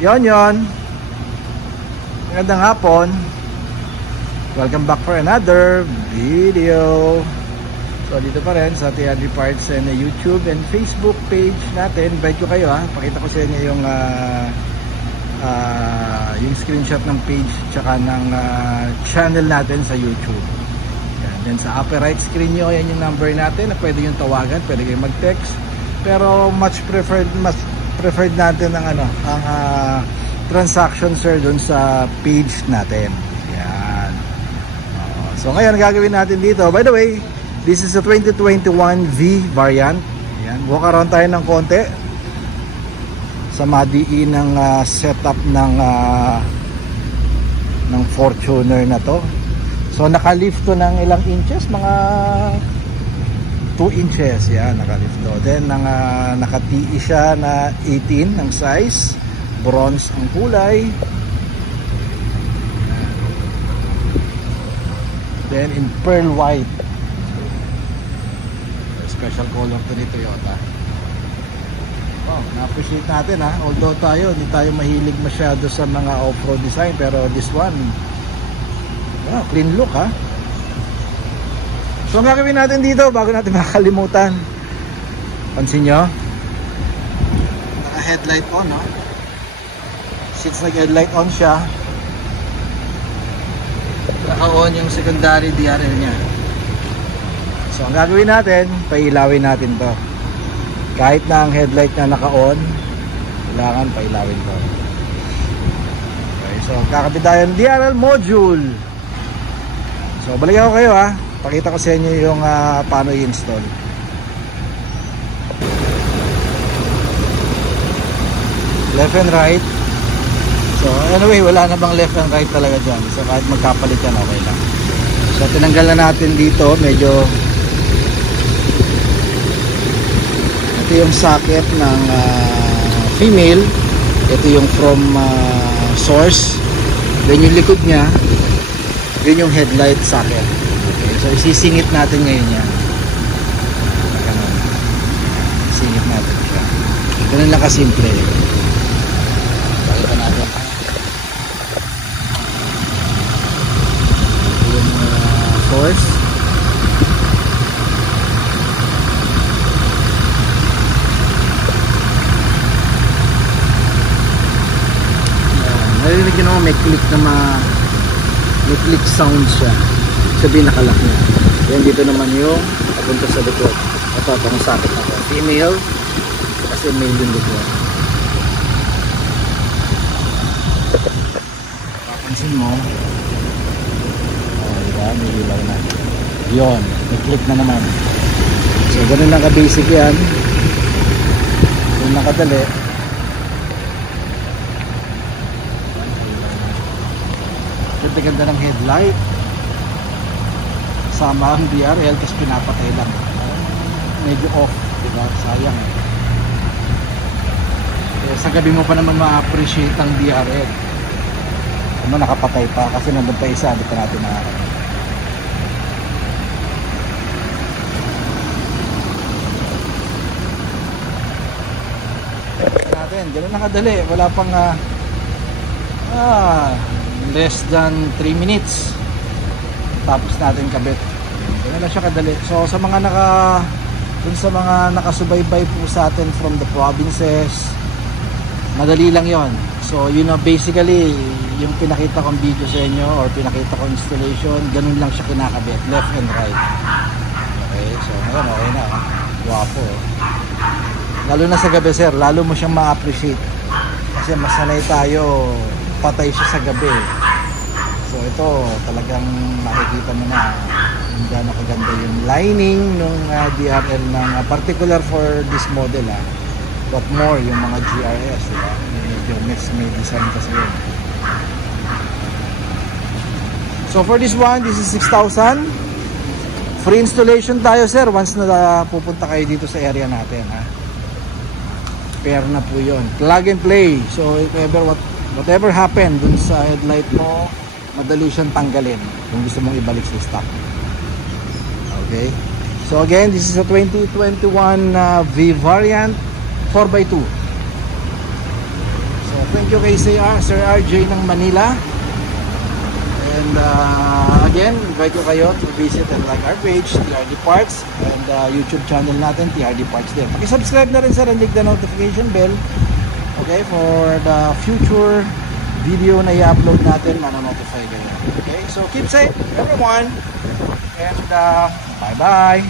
Yon. Magandang hapon. Welcome back for another video. So dito pa rin sa TNG Parts na YouTube and Facebook page natin. Invite ko kayo ha. Pakita ko sa inyo yung screenshot ng page tsaka ng channel natin sa YouTube. Yan. Then sa upper right screen nyo, yan yung number natin na pwede yung tawagan, pwede kayong mag-text. Pero mas preferred natin ang transaction sir dun sa page natin. Yan. So ngayon gagawin natin dito, by the way, this is a 2021 V variant. Yan. Walk around tayo ng konti sa madiin ng setup ng Fortuner na to. So naka-lift to ng ilang inches, mga 2 inches. Yan, naka-lift to. Then naka-TE siya na 18 ang size. Bronze ang kulay. Then in pearl white. Special color to ni Toyota. Oh, na-appreciate natin ha. Although hindi tayo mahilig masyado sa mga off-road design, pero this one clean look ha. So ang gagawin natin dito bago natin makalimutan, pansin nyo, naka-headlight on no? Since nag-headlight on siya, naka-on yung secondary DRL nya. So ang gagawin natin, pailawin natin to. Kahit na ang headlight na naka-on, kailangan pailawin to. Okay, so kakabit tayo ng DRL module. So balik ako kayo ha. Pakita ko sa inyo yung paano i-install. Left and right. So anyway, wala na bang left and right talaga dyan. So kahit magkapalit yan, okay lang. So tinanggal na natin dito. Medyo ito yung socket ng female. Ito yung from source. Then yung likod nya, yun yung headlight socket. Okay, so isisingit natin ngayon yan. Ganun. Isingit natin siya. Ganun lang kasimple. Pakita natin. Yung source. Narinig nyo naman may click na may click sound siya. Sabihin nakalak niya. Yan dito naman yung papunta sa likod. Ito ang socket ako. Female. Kasi male yung likod. Papansin mo. Diba? May ilaw na. Yun. May click na naman. So ganun lang ka-basic yan. Ganun lang kadali. Ganda ng headlight. Sama ang DRL kasi pinapatay lang. Medyo off, diba? Sayang. Sa gabi mo pa naman ma-appreciate ang DRL. Nakapatay pa kasi nandun pa isa, di pa natin nakakita. Ganun nakadali. Wala pang less than 3 minutes tapos natin kabit. Ganun na siya kadali. So sa mga nakasubaybay po sa atin from the provinces, madali lang yon. So basically yung pinakita kong video sa inyo or pinakita kong installation, ganun lang siya kinakabit, left and right. Okay, so ngayon okay na. Guwapo. Lalo na sa gabi sir, lalo mo siyang ma-appreciate kasi masanay tayo patay siya sa gabi. So ito talagang makikita mo na kung gaano kaganda yung lining ng DRL ng particular for this model but more yung mga GRS, diba? Medyo may design kasi yun. So for this one, this is 6,000. Free installation tayo sir once na pupunta kayo dito sa area natin pair na po yun, plug and play. So if ever whatever happened dun sa headlight mo, madali siyang tanggalin kung gusto mong ibalik sa stock. Okay, so again, this is a 2021 V variant 4x2. So Thank you kay Sir RJ ng Manila. And again, invite ko kayo to visit and like our page, TRD Parts, and YouTube channel natin, TRD Parts din. Pakisubscribe na rin sir and click the notification bell, okay, for the future video na i-upload natin, manonotify kayo. Okay, so keep safe everyone, and bye bye.